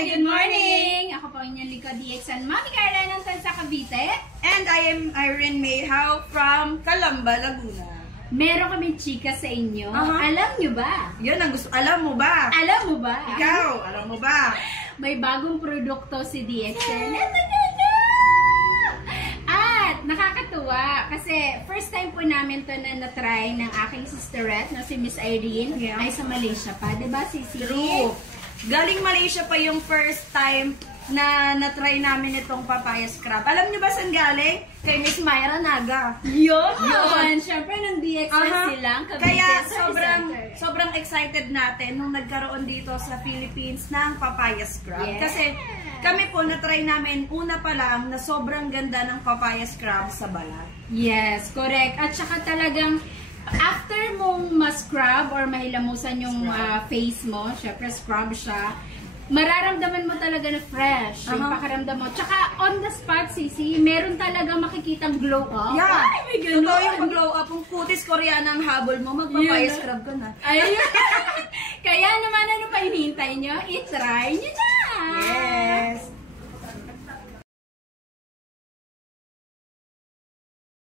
Hi! Good morning! Ako po inyong likod DXN Mami Carla ng Tansa Cavite. And I am Irene Mayhaw from Calamba, Laguna. Meron kaming chika sa inyo. Alam nyo ba? Yun ang gusto. Alam mo ba? Alam mo ba? Ikaw, alam mo ba? May bagong produkto si DXN. Ito na! At nakakatuwa kasi first time po namin to na na-try ng aking sisterette na si Miss Irene ay sa Malaysia pa. Diba, Sisi? True. Galing Malaysia pa yung first time na na-try namin itong papaya scrub. Alam niyo ba saan galing? Kay Miss Myra Naga. Yun! Siyempre, ng DXN silang Cavite. Kaya sobrang excited natin nung nagkaroon dito sa Philippines ng papaya scrub. Yes. Kasi kami po na-try namin una pa lang na sobrang ganda ng papaya scrub sa balat. Yes, correct. At saka talagang after mong ma-scrub or mahilamusan yung face mo, syempre scrub siya, mararamdaman mo talaga na fresh yung pakaramdam mo. Tsaka on the spot, Sisi, meron talaga makikitang glow up. Yeah. Ay, may ganun. Totoo yung pag-glow up. Kung kutis koreana ang habol mo, magpapaya scrub ka na. Ayun. Kaya naman, ano pa hinihintay nyo? I-try nyo na!